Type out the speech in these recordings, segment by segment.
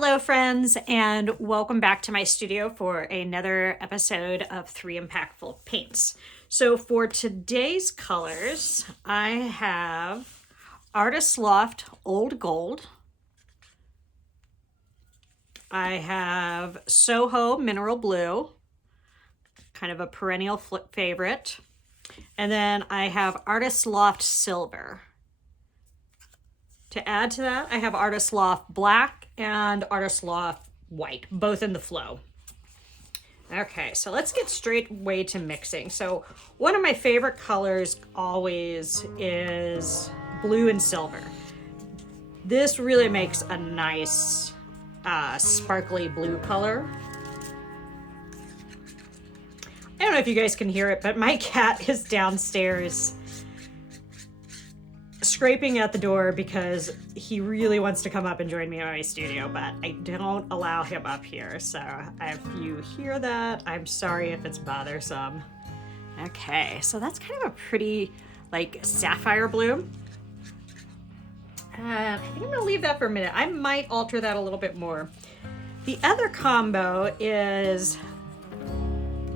Hello friends, and welcome back to my studio for another episode of 3 Impactful Paints. So for today's colors, I have Artist Loft Old Gold. I have Soho Mineral Blue, kind of a perennial favorite. And then I have Artist Loft Silver. To add to that, I have Artist Loft Black and Artist Loft White, both in the flow. Okay, so let's get straight away to mixing. So one of my favorite colors always is blue and silver. This really makes a nice sparkly blue color. I don't know if you guys can hear it, but my cat is downstairs scraping at the door because he really wants to come up and join me in my studio, but I don't allow him up here. So if you hear that, I'm sorry if it's bothersome. Okay, so that's kind of a pretty like sapphire blue. I think I'm gonna leave that for a minute. I might alter that a little bit more. The other combo is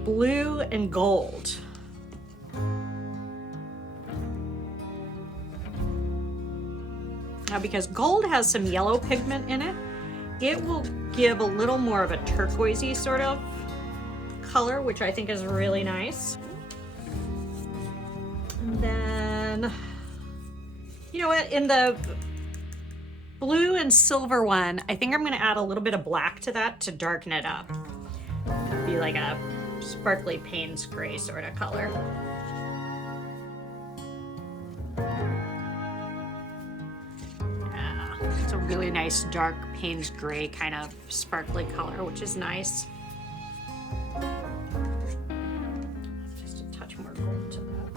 blue and gold. Now, because gold has some yellow pigment in it, it will give a little more of a turquoisey sort of color, which I think is really nice. And then, you know what, in the blue and silver one, I think I'm gonna add a little bit of black to that to darken it up. Be like a sparkly Payne's gray sort of color. It's a really nice dark Payne's gray kind of sparkly color, which is nice. Just a touch more gold to that.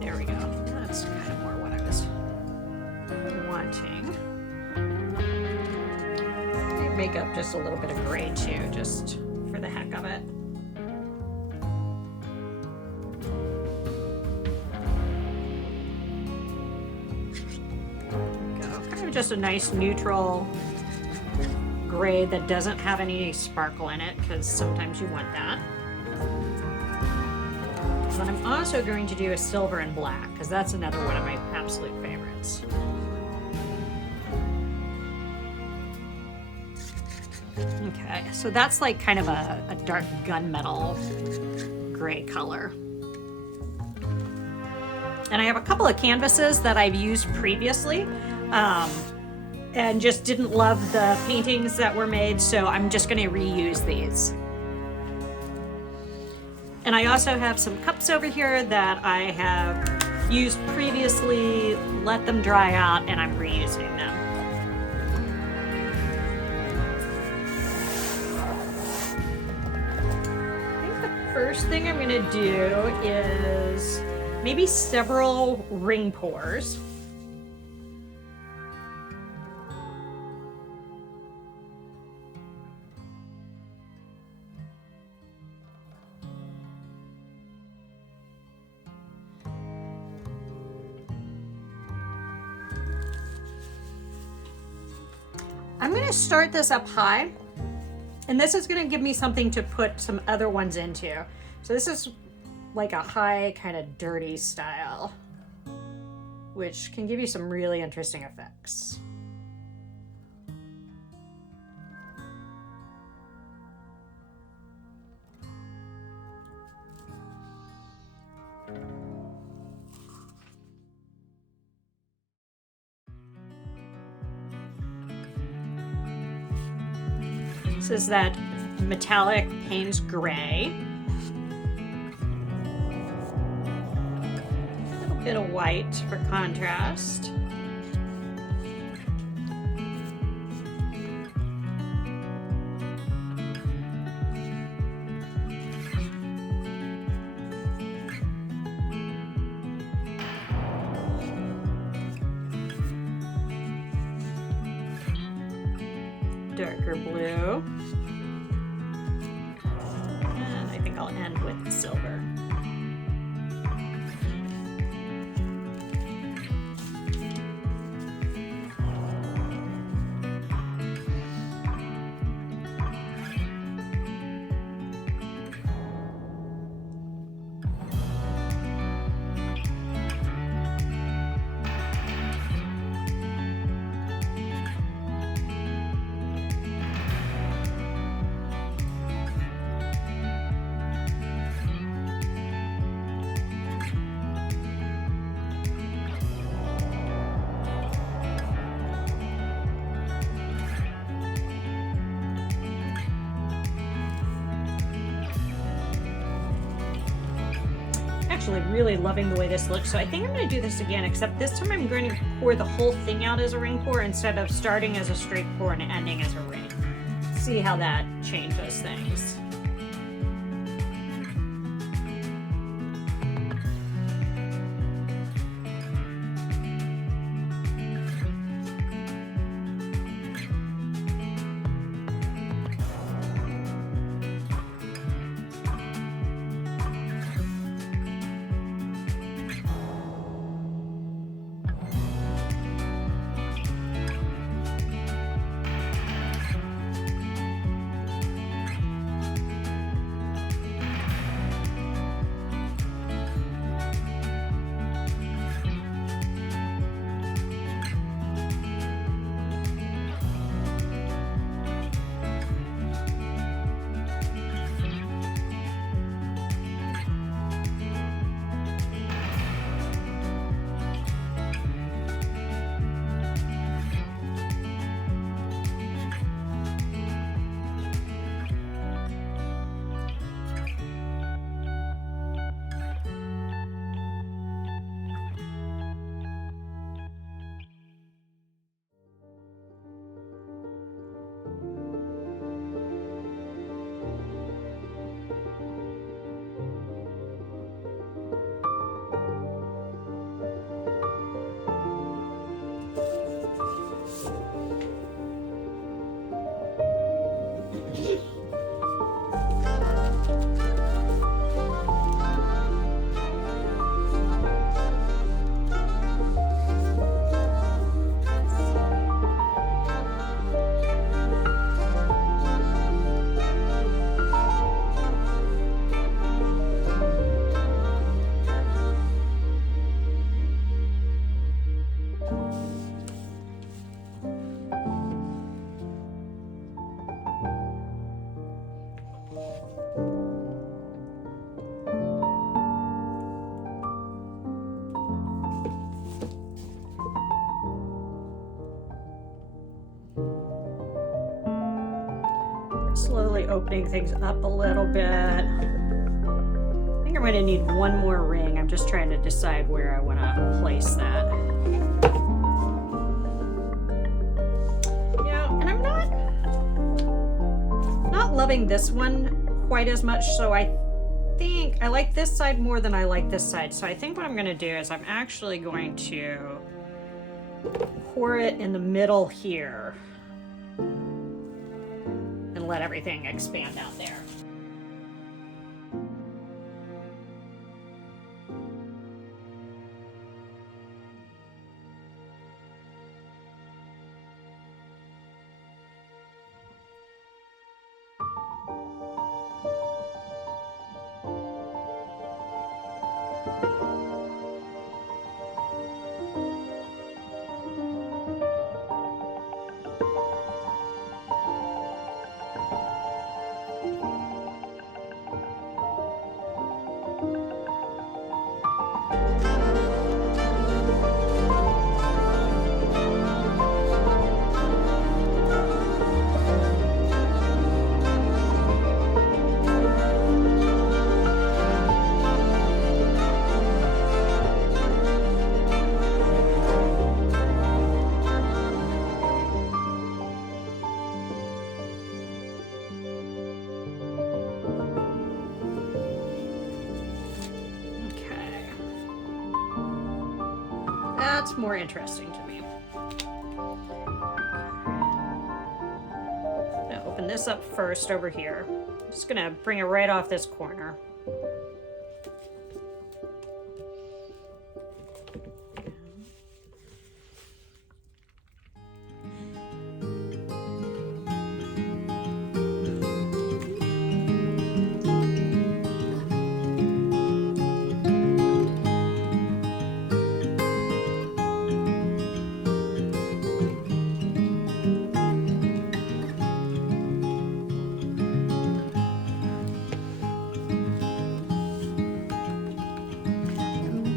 There we go. That's kind of more what I was wanting. Maybe make up just a little bit of gray too, just for the heck of it. Just a nice neutral gray that doesn't have any sparkle in it, because sometimes you want that. But I'm also going to do a silver and black, because that's another one of my absolute favorites. Okay, so that's like kind of a dark gunmetal gray color. And I have a couple of canvases that I've used previously and just didn't love the paintings that were made, so I'm just going to reuse these. And I also have some cups over here that I have used previously, let them dry out, and I'm reusing them. I think the first thing I'm going to do is maybe several ring pours. I'm going to start this up high, and this is going to give me something to put some other ones into. So this is like a high kind of dirty style, which can give you some really interesting effects. This is that metallic Payne's gray. A little bit of white for contrast. Darker blue. And I think I'll end with silver. actually really loving the way this looks, so I think I'm going to do this again, except this time I'm going to pour the whole thing out as a ring pour instead of starting as a straight pour and ending as a ring. See how that changes things. Slowly opening things up a little bit. I think I'm going to need one more ring. I'm just trying to decide where I want to place that. Yeah, and I'm not loving this one quite as much, so I think I like this side more than I like this side. So I think what I'm going to do is I'm actually going to pour it in the middle here. Let everything expand out there. That's more interesting to me. I'm gonna open this up first over here. I'm just gonna bring it right off this corner.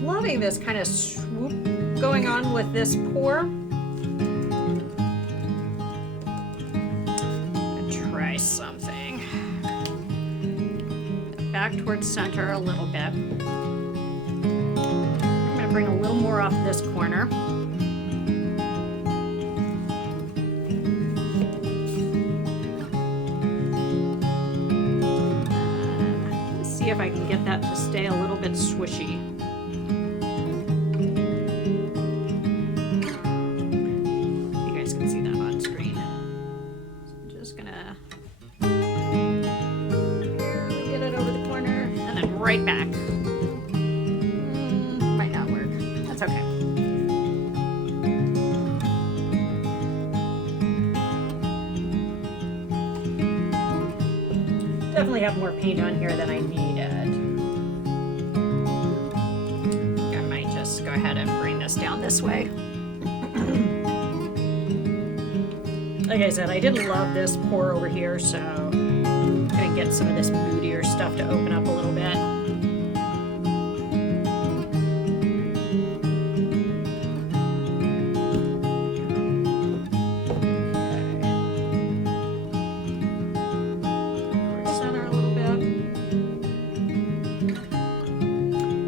Loving this kind of swoop going on with this pour. Try something. Back towards center a little bit. gonna bring a little more off this corner. Let's see if I can get that to stay a little bit swishy. You guys can see that on screen. So I'm just gonna barely get it over the corner and then right back. Might not work. That's okay. Definitely have more paint on here than I needed. I might just go ahead and bring this down this way. Like I said, I didn't love this pour over here, so I'm gonna get some of this moodier stuff to open up a little bit.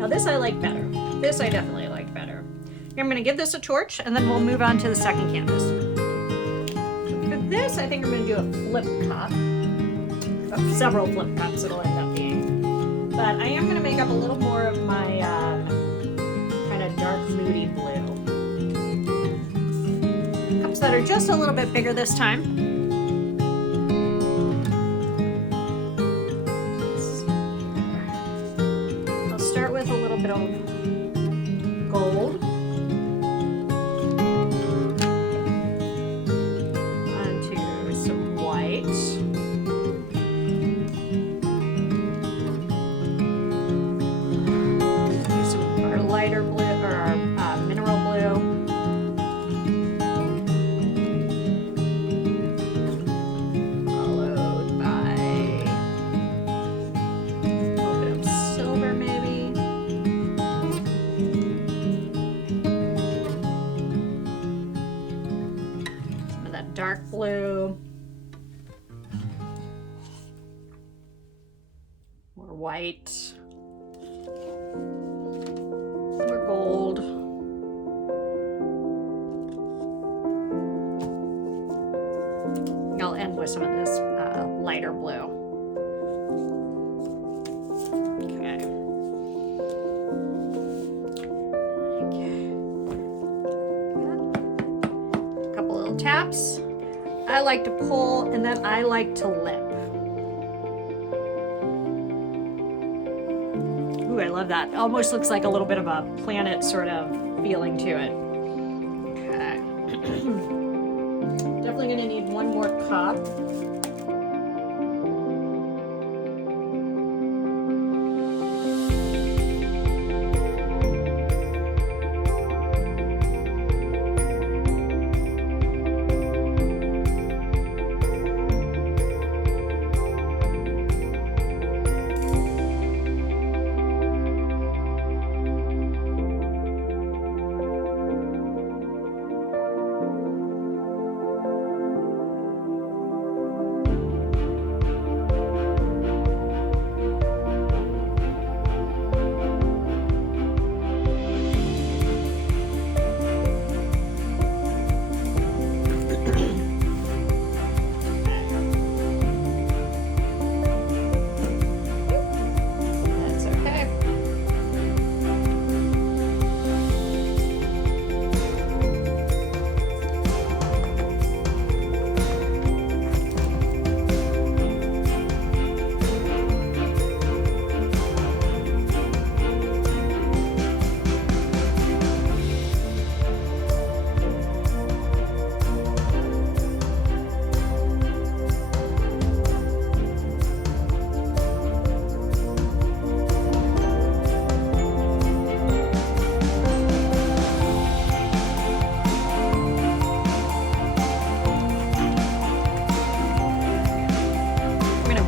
This I like better. This I definitely like better. I'm going to give this a torch and then we'll move on to the second canvas. For this, I think I'm going to do a flip cup. Several flip cups it'll end up being. But I am going to make up a little more of my kind of dark moody blue. Cups that are just a little bit bigger this time. With a little bit of gold onto some white, do some of our lighter blue or our mineral blue, followed by a little bit of silver maybe. Dark blue, more white, more gold, I'll end with some of this lighter blue. Okay. A couple little taps. I like to pull and then I like to lip. Ooh, I love that. Almost looks like a little bit of a planet sort of feeling to it. Okay. Definitely gonna need one more cup.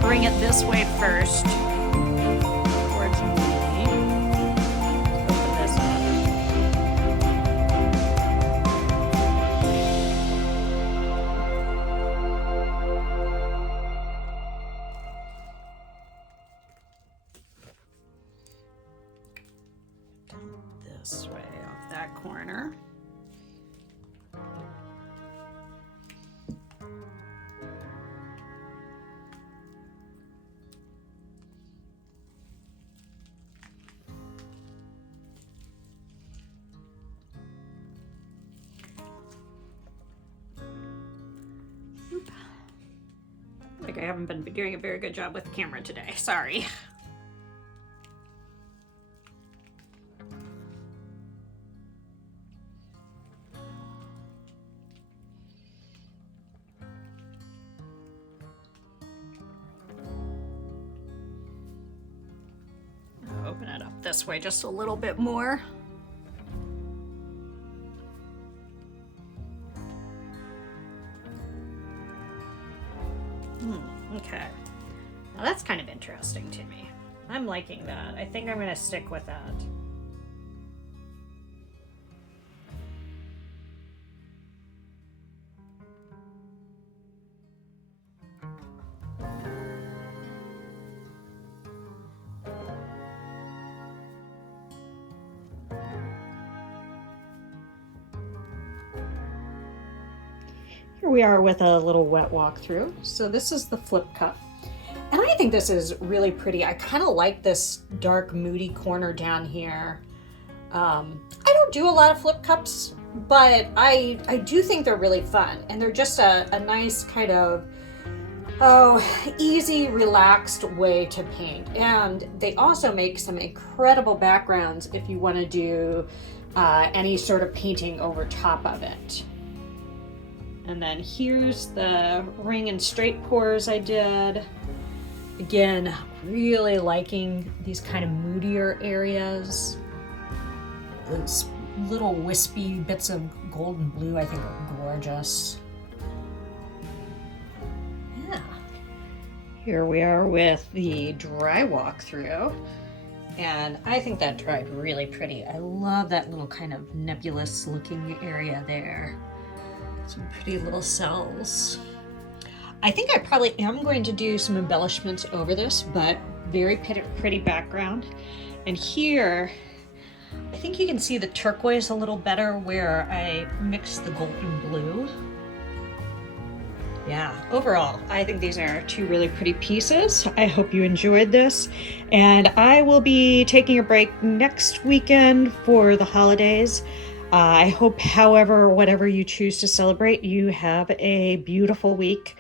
Bring it this way first towards me. Open this up. This way. that corner. Like I haven't been doing a very good job with the camera today. Sorry. I'll open it up this way just a little bit more. Okay, now that's kind of interesting to me. I'm liking that. I think I'm going to stick with that. Here we are with a little wet walkthrough. So this is the flip cup. And I think this is really pretty. I kind of like this dark, moody corner down here. I don't do a lot of flip cups, but I do think they're really fun. And they're just a nice kind of, easy, relaxed way to paint. And they also make some incredible backgrounds if you want to do any sort of painting over top of it. And then here's the ring and straight pours I did. Again, really liking these kind of moodier areas. Those little wispy bits of golden blue I think are gorgeous. Yeah. Here we are with the dry walkthrough. And I think that dried really pretty. I love that little kind of nebulous looking area there. Some pretty little cells. I think I probably am going to do some embellishments over this, but very pretty background. And here, I think you can see the turquoise a little better where I mixed the golden blue. Yeah, overall, I think these are two really pretty pieces. I hope you enjoyed this. And I will be taking a break next weekend for the holidays. I hope, however, whatever you choose to celebrate, you have a beautiful week.